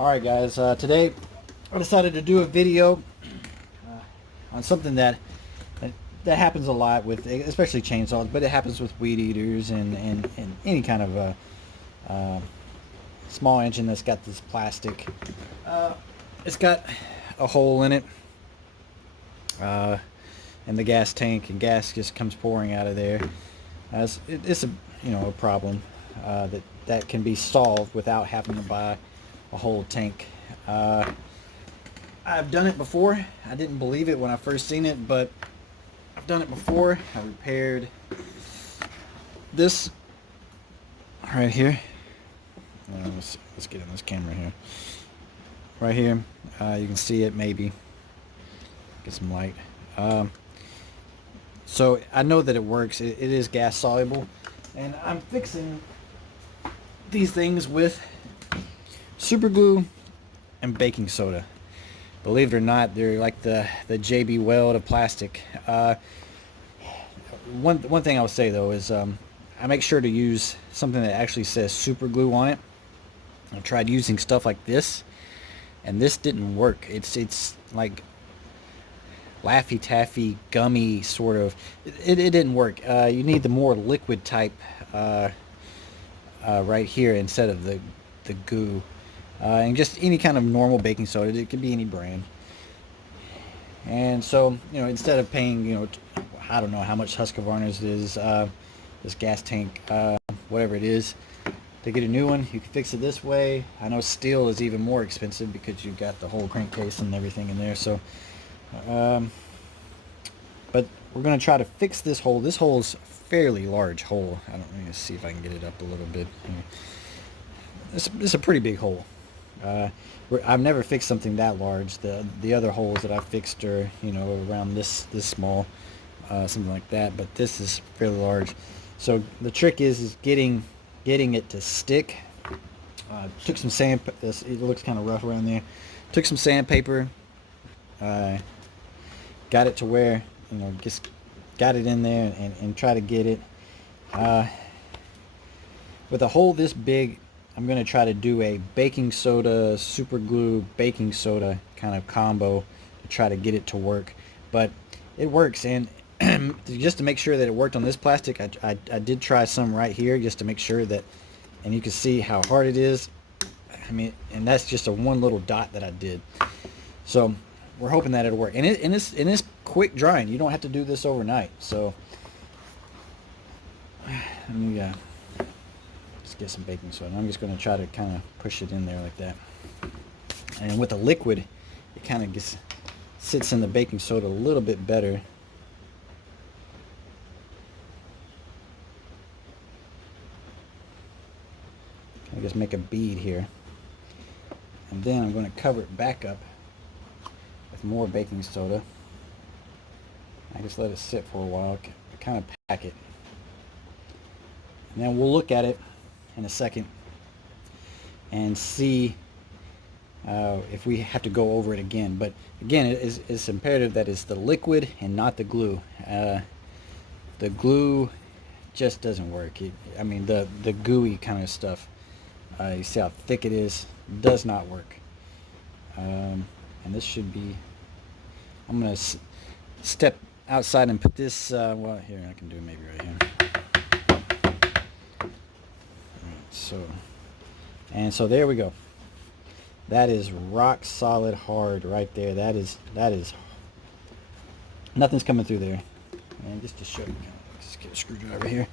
Alright guys, today I decided to do a video on something that happens a lot with, especially chainsaws, but it happens with weed eaters and any kind of small engine that's got this plastic. It's got a hole in it in the gas tank, and gas just comes pouring out of there. It's a problem that can be solved without having to buy a whole tank. I've done it before. I didn't believe it when I first seen it, but I've done it before. I repaired this right here. Let's get in this camera here. Right here, you can see it. Maybe get some light. So I know that it works. It is gas soluble, and I'm fixing these things with super glue and baking soda. Believe it or not, they're like the JB Weld of plastic. One thing I would say though is I make sure to use something that actually says super glue on it. I tried using stuff like this, and this didn't work. It's like Laffy Taffy gummy sort of. It didn't work. You need the more liquid type right here instead of the goo. And just any kind of normal baking soda. It could be any brand. And so, instead of paying, I don't know how much Husqvarna's is, this gas tank, whatever it is, to get a new one, you can fix it this way. I know steel is even more expensive because you've got the whole crankcase and everything in there. So, but we're going to try to fix this hole. This hole is a fairly large hole. Let me see if I can get it up a little bit. It's a pretty big hole. I've never fixed something that large. The other holes that I fixed are around this small, something like that. But this is fairly large. So the trick is getting it to stick. Took some sand. It looks kind of rough around there. Took some sandpaper. Got it to where just got it in there and try to get it. With a hole this big, I'm going to try to do a baking soda, super glue, baking soda kind of combo to try to get it to work. But it works, and just to make sure that it worked on this plastic, I did try some right here just to make sure that, and you can see how hard it is. I mean, and that's just a one little dot that I did. So we're hoping that it'll work. And it's quick drying. You don't have to do this overnight. So let me let's get some baking soda. I'm just going to try to kind of push it in there like that. And with the liquid, it kind of sits in the baking soda a little bit better. I just make a bead here. And then I'm going to cover it back up with more baking soda. I just let it sit for a while, kind of pack it. And then we'll look at it in a second and see if we have to go over it again. But again, it's imperative that it's the liquid and not the glue. The glue just doesn't work. I mean, the gooey kind of stuff. You see how thick it is? Does not work. And this should be. I'm gonna step outside and put this. Well, here I can do it maybe right here. So there we go. That is rock solid hard right there. That is nothing's coming through there. And just to show you, let's get a screwdriver here,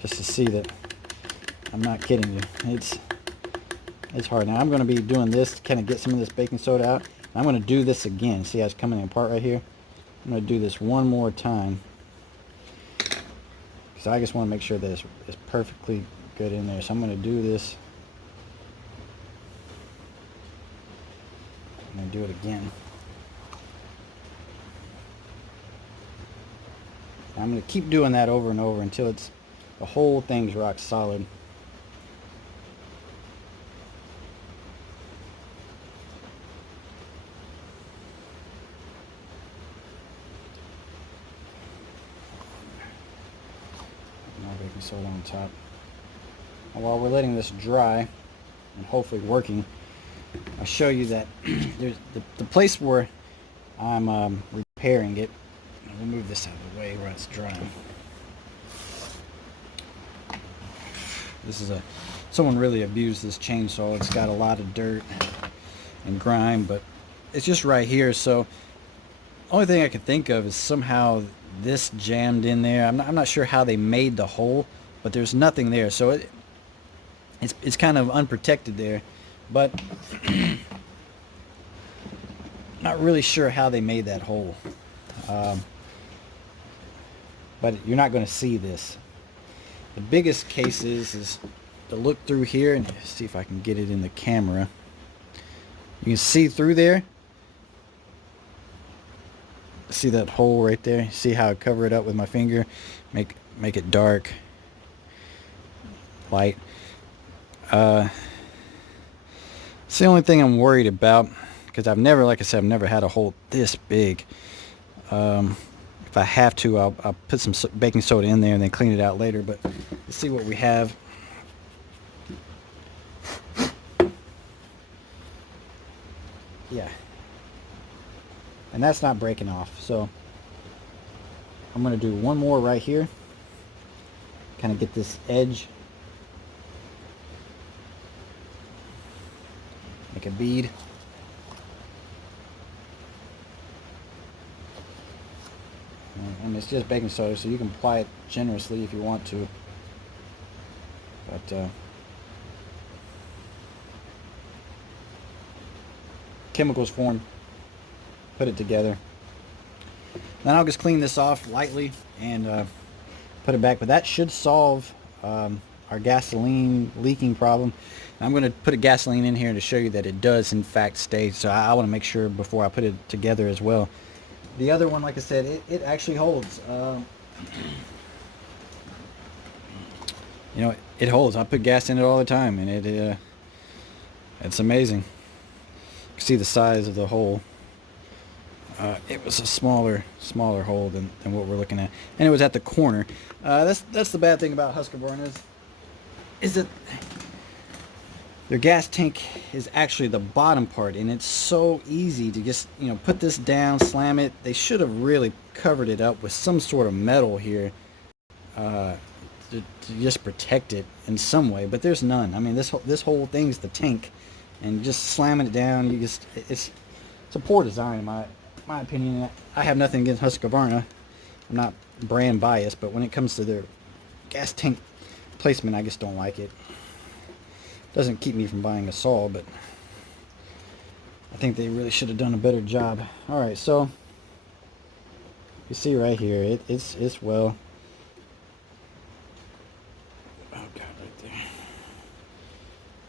just to see that I'm not kidding you. It's hard. Now I'm going to be doing this to kind of get some of this baking soda out. I'm going to do this again. See how it's coming apart right here? I'm going to do this one more time, because I just want to make sure that it's perfectly good in there. So I'm going to do this. I'm going to do it again. I'm going to keep doing that over and over until the whole thing's rock solid. More baking soda on top. And while we're letting this dry, and hopefully working. I'll show you that there's the place where I'm repairing it. We'll move this out of the way where it's drying. This is someone really abused this chainsaw. It's got a lot of dirt and grime, but it's just right here. So only thing I could think of is somehow this jammed in there. I'm not sure how they made the hole, but there's nothing there. So it's kind of unprotected there, but not really sure how they made that hole. But you're not going to see this. The biggest case is to look through here and see if I can get it in the camera. You can see through there. See that hole right there? See how I cover it up with my finger? Make it dark, light. It's the only thing I'm worried about, because I've never, like I said, I've never had a hole this big. If I have to, I'll put some baking soda in there and then clean it out later. But let's see what we have. Yeah. And that's not breaking off. So I'm going to do one more right here. Kind of get this edge. Make a bead. And it's just baking soda, so you can apply it generously if you want to. But chemicals form. Put it together. Then I'll just clean this off lightly and put it back. But that should solve our gasoline leaking problem. And I'm going to put a gasoline in here to show you that it does in fact stay. So I want to make sure before I put it together as well. The other one, like I said, it actually holds. You know, it holds. I put gas in it all the time, and it's amazing. You can see the size of the hole. It was a smaller hole than what we're looking at, and it was at the corner. That's the bad thing about Husqvarna is that their gas tank is actually the bottom part, and it's so easy to just, you know, put this down, slam it. They should have really covered it up with some sort of metal here to just protect it in some way, but there's none. I mean, this whole thing's the tank, and just slamming it down, it's a poor design in my opinion. I have nothing against Husqvarna. I'm not brand biased, but when it comes to their gas tank placement, I just don't like it. Doesn't keep me from buying a saw, but I think they really should have done a better job. All right, so you see right here, it's well. Oh God, right there.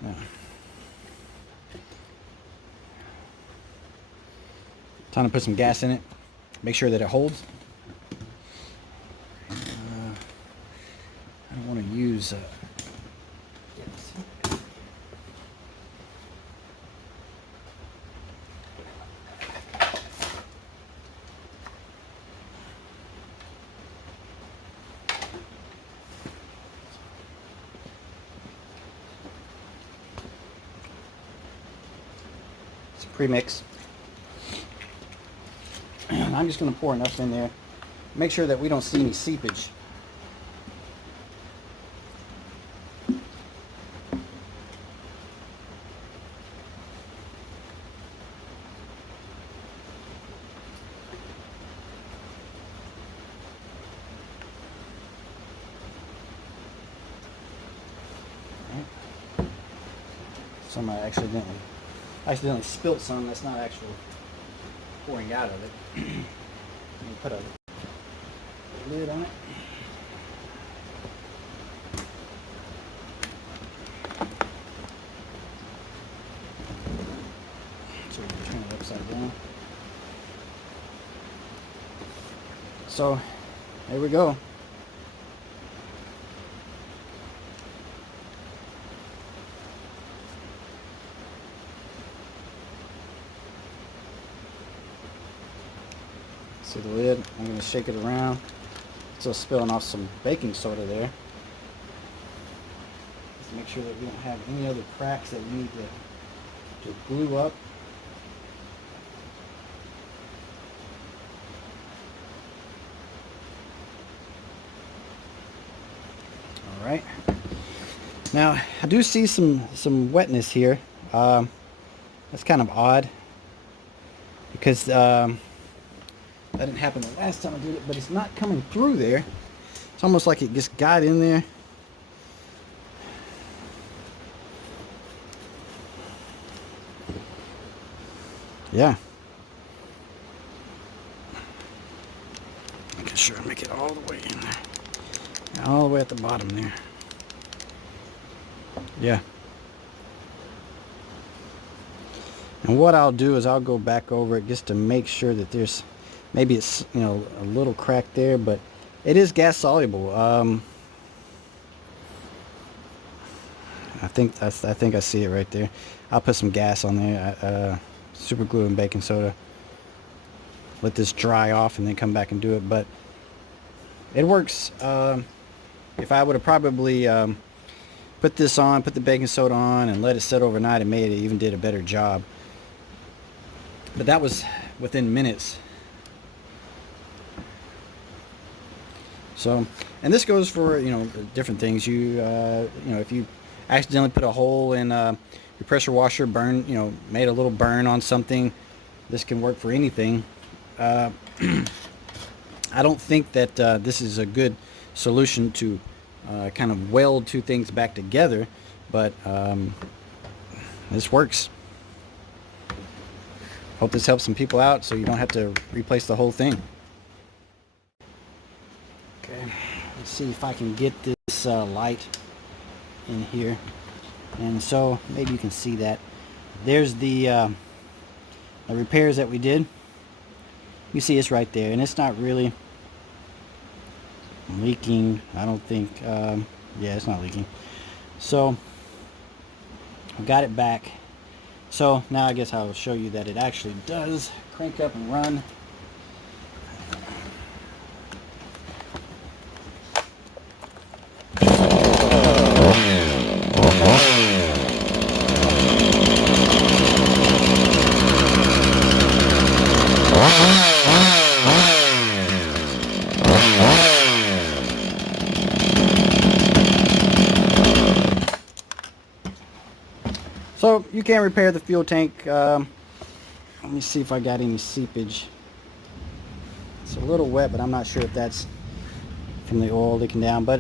No. Time to put some gas in it. Make sure that it holds. I don't want to use. Premix. I'm just going to pour enough in there. Make sure that we don't see any seepage. Some I accidentally spilt some. That's not actual pouring out of it. Let me put a lid on it. So we can turn it upside down. So there we go. See the lid? I'm going to shake it around. Still spilling off some baking soda there. Just make sure that we don't have any other cracks that we need to glue up. All right. Now I do see some wetness here. That's kind of odd because that didn't happen the last time I did it, but it's not coming through there. It's almost like it just got in there. Yeah. Making sure I make it all the way in there. All the way at the bottom there. Yeah. And what I'll do is I'll go back over it just to make sure that there's, maybe it's, you know, a little crack there, but it is gas soluble. I think I see it right there. I'll put some gas on there, super glue and baking soda. Let this dry off and then come back and do it. But it works. If I would have probably put this on, put the baking soda on, and let it sit overnight, it may have even did a better job. But that was within minutes. So, and this goes for, you know, different things. You know, if you accidentally put a hole in your pressure washer, burn, you know, made a little burn on something, this can work for anything. I don't think that this is a good solution to kind of weld two things back together, but this works. Hope this helps some people out so you don't have to replace the whole thing. Okay, let's see if I can get this light in here. And so maybe you can see that. There's the repairs that we did. You see it's right there, and it's not really leaking, I don't think. Yeah, it's not leaking. So I got it back. So now I guess I'll show you that it actually does crank up and run. So you can repair the fuel tank. Let me see if I got any seepage. It's a little wet, but I'm not sure if that's from the oil leaking down, but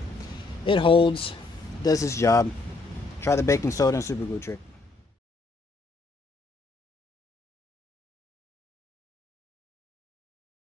it holds, does its job. Try the baking soda and super glue trick.